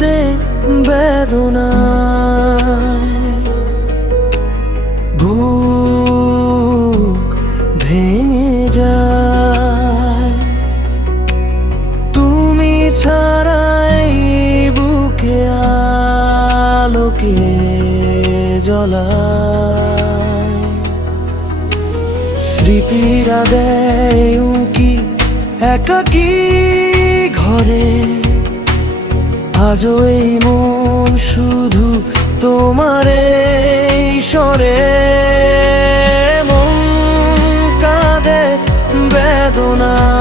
কাঁদে বেদনায়, বুক ভেঙে যায়। তুমি ছাড়াই বুকে আলোকে জ্বলায়, স্মৃতিরা দেয় উঁকি একাকী ঘরে। আজও এই মন শুধু তোমারে স্বরে, মন কাঁদে বেদনায়,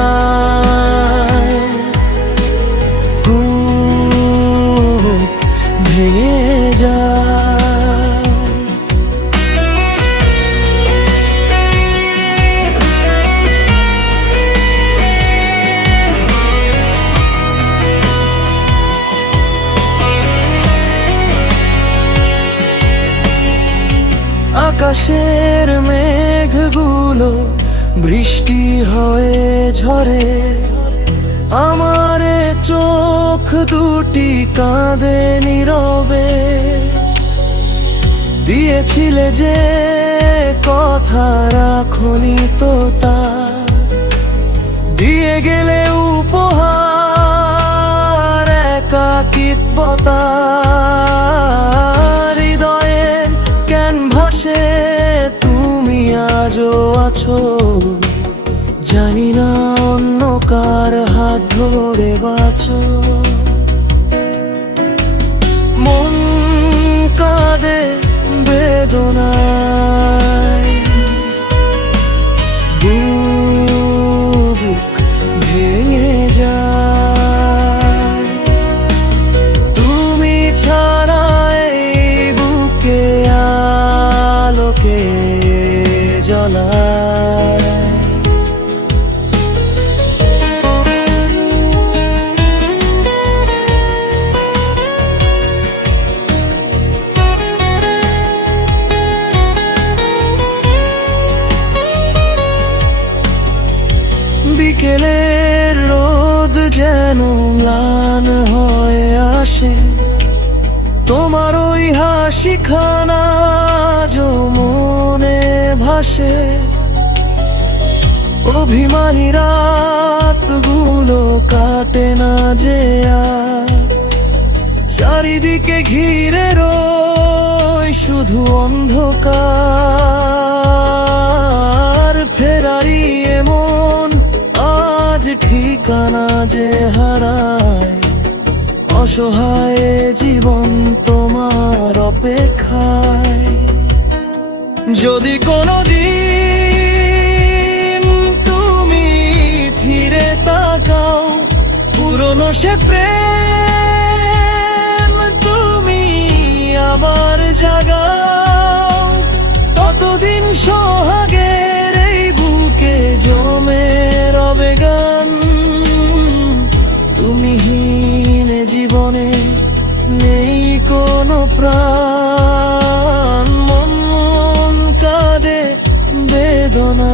বুক ভেঙে যায়। আকাশের মেঘগুলো বৃষ্টি হয়ে ঝরে, আমার চোখ দুটি কাঁদে নীরবে। দিয়েছিলে যে কথা রাখনি তো তা, দিয়ে গেলে উপহার একাকিত্বতা। হৃদয়ের ক্যানভাসে তুমি আজও আছো, জানি না অন্য কার হাত ধরে বাঁচো। মন কাঁদে বেদনায়, বুক ভেঙে যায়। তুমি ছাড়া এই বুকে আলোকে জ্বলায়। বিকেলের রোদ যেন ম্লান হয়ে আসে, তোমার ওই হাসি খানা যো মনে ভাসে। অভিমানী রাতগুলো কাটে না যে আর, চারিদিকে ঘিরে রয় শুধু অন্ধকার। ফেরারি এমন আজ ঠিকানা যে হারায়, অসহায় জীবন তোমার অপেক্ষায়। যদি কোনোদিন তুমি ফিরে তাকাও, পুরনো সে প্রেম তুমি আবার জাগাও। ততদিন সোহাগের এই বুকে জমে রবে গান। তুমিহীন জীবনে নেই কোনো প্রাণ, মন কাঁদে বেদনা।